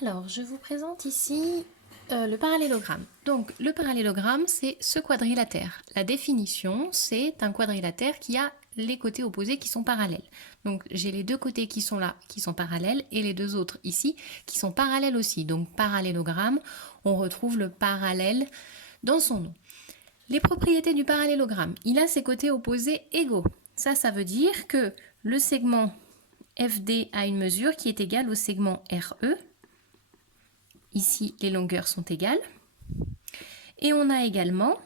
Alors, je vous présente ici le parallélogramme. Donc, le parallélogramme, c'est ce quadrilatère. La définition, c'est un quadrilatère qui a les côtés opposés qui sont parallèles. Donc, j'ai les deux côtés qui sont là, qui sont parallèles, et les deux autres ici, qui sont parallèles aussi. Donc, parallélogramme, on retrouve le parallèle dans son nom. Les propriétés du parallélogramme, il a ses côtés opposés égaux. Ça veut dire que le segment FD a une mesure qui est égale au segment RE. Ici, les longueurs sont égales. Et on a également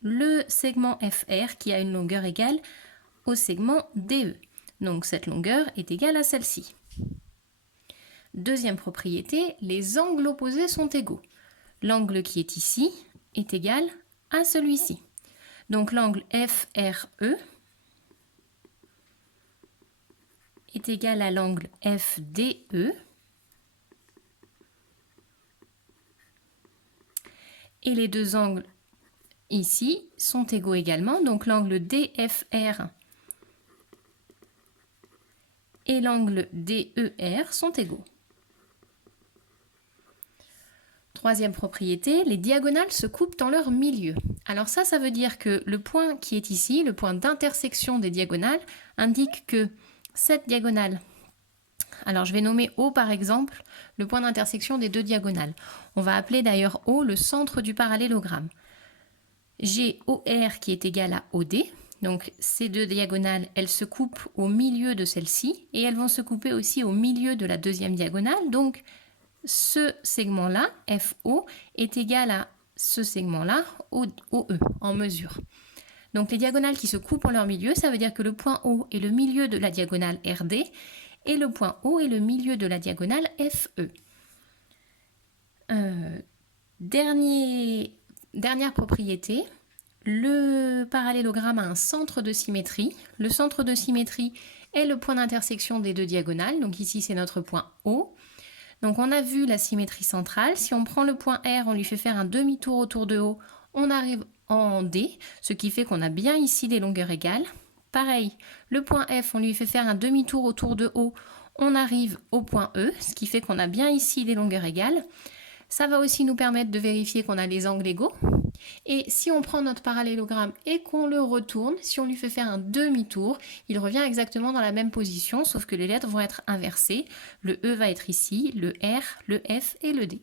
le segment FR qui a une longueur égale au segment DE. Donc cette longueur est égale à celle-ci. Deuxième propriété, les angles opposés sont égaux. L'angle qui est ici est égal à celui-ci. Donc l'angle FRE est égal à l'angle FDE. Et les deux angles ici sont égaux également. Donc l'angle DFR et l'angle DER sont égaux. Troisième propriété, les diagonales se coupent dans leur milieu. Alors ça veut dire que le point qui est ici, le point d'intersection des diagonales, indique que cette diagonale, alors je vais nommer O par exemple, le point d'intersection des deux diagonales. On va appeler d'ailleurs O le centre du parallélogramme. J'ai OR qui est égal à OD. Donc ces deux diagonales, elles se coupent au milieu de celle-ci et elles vont se couper aussi au milieu de la deuxième diagonale. Donc ce segment-là, FO, est égal à ce segment-là, OE, en mesure. Donc les diagonales qui se coupent en leur milieu, ça veut dire que le point O est le milieu de la diagonale RD et le point O est le milieu de la diagonale FE. Dernière propriété, le parallélogramme a un centre de symétrie. Le centre de symétrie est le point d'intersection des deux diagonales. Donc ici, c'est notre point O. Donc on a vu la symétrie centrale. Si on prend le point R, on lui fait faire un demi-tour autour de O, on arrive en D, ce qui fait qu'on a bien ici des longueurs égales. Pareil, le point F, on lui fait faire un demi-tour autour de O, on arrive au point E, ce qui fait qu'on a bien ici des longueurs égales. Ça va aussi nous permettre de vérifier qu'on a les angles égaux. Et si on prend notre parallélogramme et qu'on le retourne, si on lui fait faire un demi-tour, il revient exactement dans la même position, sauf que les lettres vont être inversées. Le E va être ici, le R, le F et le D.